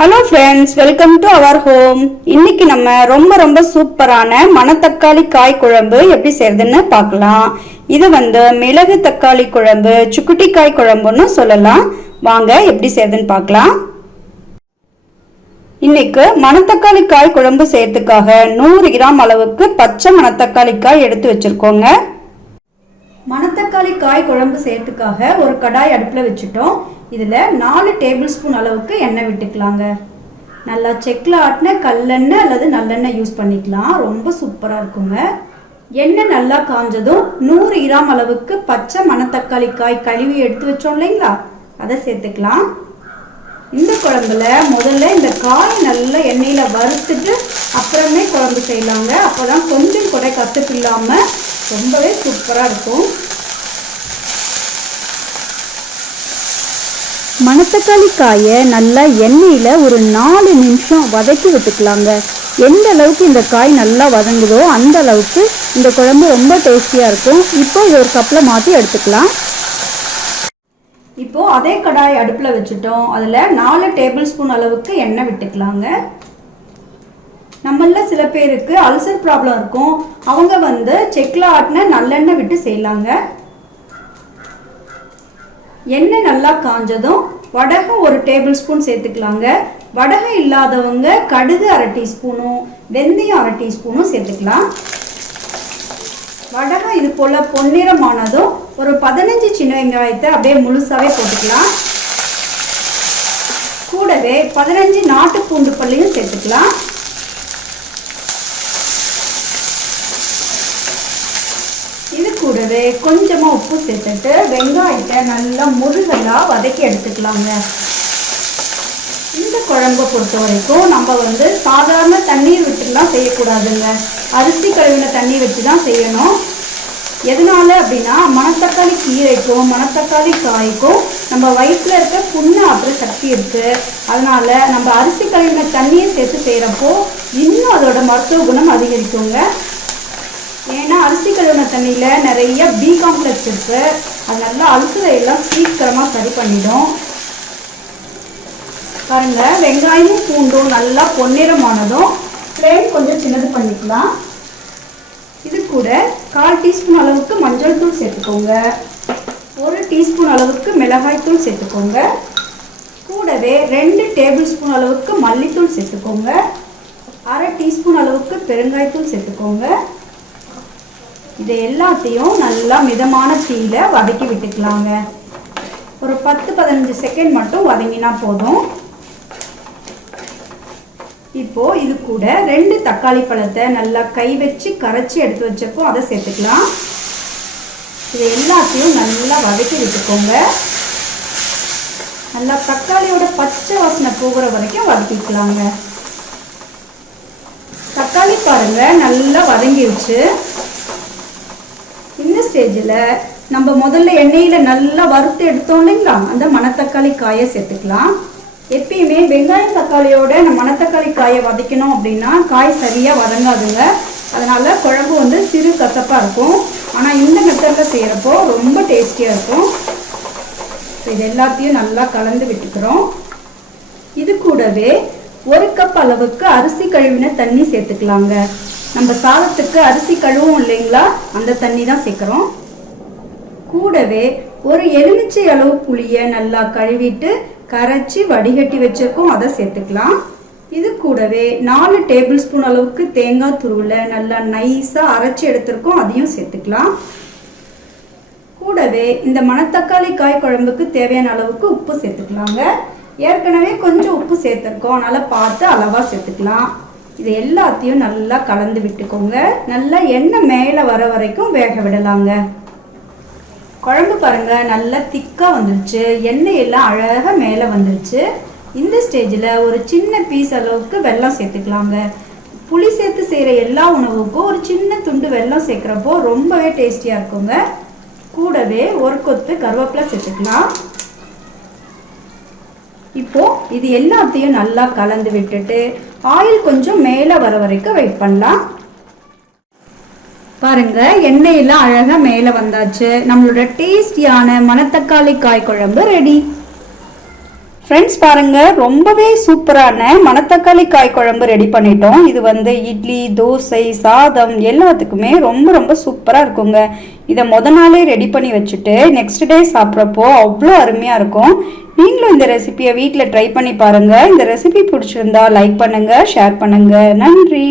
Hello friends, welcome to our home. இன்னைக்கு நம்ம ரொம்ப ரொம்ப சூப்பரான மணத்தக்காளி காய் குழம்பு எப்படி செய்யறதுன்னு பார்க்கலாம். இது மிளகு தக்காளி குழம்பு, சுக்குட்டி காய் குழம்புன்னு சொல்லலாம். வாங்க எப்படி செய்யறதுன்னு பார்க்கலாம். இன்னைக்கு மணத்தக்காளி காய் குழம்பு செய்யறதுக்காக 100 கிராம் அளவுக்கு பச்சை மணத்தக்காளி காய் எடுத்து வச்சிருக்கோங்க. மணத்தக்காளி காய் குழம்பு செய்யறதுக்காக ஒரு கடாய் அடுப்பில் வச்சுட்டோம். இதில் 4 டேபிள் ஸ்பூன் அளவுக்கு எண்ணெய் விட்டுக்கலாங்க. நல்லா செக்கில் ஆட்டின கல்லெண்ணெய் அல்லது நல்லெண்ணெய் யூஸ் பண்ணிக்கலாம். ரொம்ப சூப்பராக இருக்குங்க. எண்ணெய் நல்லா காஞ்சதும் 100 கிராம் அளவுக்கு பச்சை மணத்தக்காளி காய் கழுவி எடுத்து வச்சோம் இல்லைங்களா, அதை சேர்த்துக்கலாம். இந்த குழம்புல முதல்ல இந்த காய் நல்லா எண்ணெயில் வறுத்துட்டு அப்புறமே குழம்பு செய்யலாங்க. அப்போ தான் கொஞ்சம் கூட கசப்பு இல்லாமல் ரொம்பவே சூப்பராக இருக்கும். மணத்தக்காளி காயை நல்லா எண்ணெயில் ஒரு 4 நிமிஷம் வதக்கி விட்டுக்கலாங்க. எந்த அளவுக்கு இந்த காய் நல்லா வதங்குதோ அந்த அளவுக்கு இந்த குழம்பு ரொம்ப டேஸ்டியாக இருக்கும். இப்போ இது ஒரு கப்பில் மாற்றி எடுத்துக்கலாம். இப்போது அதே கடாய் அடுப்பில் வச்சுட்டோம். அதில் 4 டேபிள் ஸ்பூன் அளவுக்கு எண்ணெய் விட்டுக்கலாங்க. நம்மள சில பேருக்கு அல்சர் ப்ராப்ளம் இருக்கும். அவங்க செக்கில் ஆட்டின நல்லெண்ணெய் விட்டு செய்யலாங்க. எண்ணெய் நல்லா காஞ்சதும் வடகம் 1 டேபிள் ஸ்பூன் சேர்த்துக்கலாங்க. வடகம் இல்லாதவங்க கடுகு 1/2 டீஸ்பூனும் வெந்தயம் 1/2 டீஸ்பூனும் சேர்த்துக்கலாம். வடகம் இது போல் பொன்னிறமானதும் ஒரு 15 சின்ன வெங்காயத்தை அப்படியே முழுசாவே போட்டுக்கலாம். கூடவே 15 நாட்டு பூண்டு பல்லையும் சேர்த்துக்கலாம். இது கூடவே கொஞ்சமாக உப்பு சேர்த்துட்டு வெங்காயத்தை நல்லா முருகலாக வதக்கி எடுத்துக்கலாங்க. இந்த குழம்பை பொறுத்த வரைக்கும் நம்ம சாதாரண தண்ணீர் விட்டுலாம் செய்யக்கூடாதுங்க. அரிசி கழுவின தண்ணி வச்சு தான் செய்யணும். எதனால அப்படின்னா மணத்தக்காளி கீரைக்கும் மணத்தக்காளி காய்க்கும் நம்ம வயிற்றில் இருக்க புண்ணை ஆற்றுற சக்தி இருக்குது. அதனால நம்ம அரிசி கழுவின தண்ணியை சேர்த்து செய்கிறப்போ இன்னும் அதோட மருத்துவ குணம் அதிகரிக்குங்க. ஏன்னா அரிசி கழுவின தண்ணியில் நிறைய பி காம்ப்ளெக்ஸ் இருக்குது. அது நல்லா அல்சரை எல்லாம் சீக்கிரமாக சரி பண்ணிடும். பாருங்க, வெங்காயமும் பூண்டும் நல்லா பொன்னிறமானதும் ஃப்ளேம் கொஞ்சம் சின்னது பண்ணிக்கலாம். இது கூட 1/4 டீஸ்பூன் அளவுக்கு மஞ்சள் தூள் சேர்த்துக்கோங்க. 1 டீஸ்பூன் அளவுக்கு மிளகாய் தூள் சேர்த்துக்கோங்க. கூடவே 2 டேபிள் ஸ்பூன் அளவுக்கு மல்லித்தூள் சேர்த்துக்கோங்க. 1/2 டீஸ்பூன் அளவுக்கு பெருங்காயத்தூள் சேர்த்துக்கோங்க. இது எல்லாத்தையும் நல்லா மிதமான தீயில வதக்கி விட்டுக்கலாங்க. ஒரு 10-15 செகண்ட் மட்டும் வதங்கினா போதும். இப்போ இது கூட 2 தக்காளி பழத்தை நல்லா கை வச்சு கரைச்சி எடுத்து வச்சிருக்கோம், அதை சேர்த்துக்கலாம். இது எல்லாத்தையும் நல்லா வதக்கி விட்டுக்கோங்க. நல்லா தக்காளியோட பச்சை வாசனை போகிற வரைக்கும் வதக்கிக்கலாங்க. தக்காளி பாருங்க நல்லா வதங்கிடுச்சு. இந்த ஸ்டேஜில் நம்ம முதல்ல எண்ணெயில் நல்லா வறுத்து எடுத்தோம் இல்லைங்களா, அந்த மணத்தக்காளி காயை சேர்த்துக்கலாம். எப்பயுமே வெங்காயம் தக்காளியோட நம்ம மணத்தக்காளி காயை வதக்கணும் அப்படின்னா காய் சரியாக வதங்காதுங்க. அதனால குழம்பு சிறு கசப்பாக இருக்கும். ஆனால் இந்த மெத்தடில் செய்கிறப்போ ரொம்ப டேஸ்டியாக இருக்கும். இது எல்லாத்தையும் நல்லா கலந்து விட்டுக்கிறோம். இது கூடவே 1 கப் அளவுக்கு அரிசி கழுவின தண்ணி சேர்த்துக்கலாங்க. நம்ம சாதத்துக்கு அரிசி கழுவும் இல்லைங்களா, அந்த தண்ணி தான் சேர்க்குறோம். கூடவே ஒரு எலுமிச்சை அளவு புளியை நல்லா கழுவிட்டு கரைச்சி வடிகட்டி வச்சிருக்கோம், அதை சேர்த்துக்கலாம். இது கூடவே 4 டேபிள் ஸ்பூன் அளவுக்கு தேங்காய் துருவலை நல்லா நைஸாக அரைச்சி எடுத்திருக்கோம், அதையும் சேர்த்துக்கலாம். கூடவே இந்த மணத்தக்காளி காய் குழம்புக்கு தேவையான அளவுக்கு உப்பு சேர்த்துக்கலாங்க. ஏற்கனவே கொஞ்சம் உப்பு சேர்த்துருக்கோம், அதனால் பார்த்து அளவாக சேர்த்துக்கலாம். இது எல்லாத்தையும் நல்லா கலந்து விட்டுக்கோங்க. நல்லா எண்ணெய் மேலே வர வரைக்கும் வேக விடலாங்க. குழம்பு பாருங்க நல்லா திக்காக வந்துருச்சு. எண்ணெய் எல்லாம் அழகாக மேலே வந்துருச்சு. இந்த ஸ்டேஜில் ஒரு சின்ன பீஸ் அளவுக்கு வெல்லம் சேர்த்துக்கலாங்க. புளி சேர்த்து செய்கிற எல்லா உணவுக்கும் ஒரு சின்ன துண்டு வெல்லம் சேர்க்குறப்போ ரொம்பவே டேஸ்டியாக இருக்குங்க. கூடவே 1 கொத்து கருவேப்பிலை சேர்த்துக்கலாம். இப்போ இது எல்லாத்தையும் நல்லா கலந்து விட்டுட்டு ஆயில் கொஞ்சம் மேலே வர வரைக்கும் வெயிட் பண்ணலாம். பாருங்க, எண்ணெயெல்லாம் அழகா மேலே வந்தாச்சு. நம்மளோட டேஸ்டியான மணத்தக்காளி காய் குழம்பு ரெடி. ஃப்ரெண்ட்ஸ் பாருங்க, ரொம்பவே சூப்பரான மணத்தக்காளி காய் குழம்பு ரெடி பண்ணிட்டோம். இது வந்து இட்லி, தோசை, சாதம் எல்லாத்துக்குமே ரொம்ப ரொம்ப சூப்பராக இருக்குங்க. இதை நாளே ரெடி பண்ணி வச்சுட்டு நெக்ஸ்ட் டே சாப்பிட்றப்போ அவ்வளோ அருமையாக இருக்கும். நீங்களும் இந்த ரெசிபியை வீட்டில் ட்ரை பண்ணி பாருங்கள். இந்த ரெசிபி பிடிச்சிருந்தா லைக் பண்ணுங்கள், ஷேர் பண்ணுங்கள். நன்றி.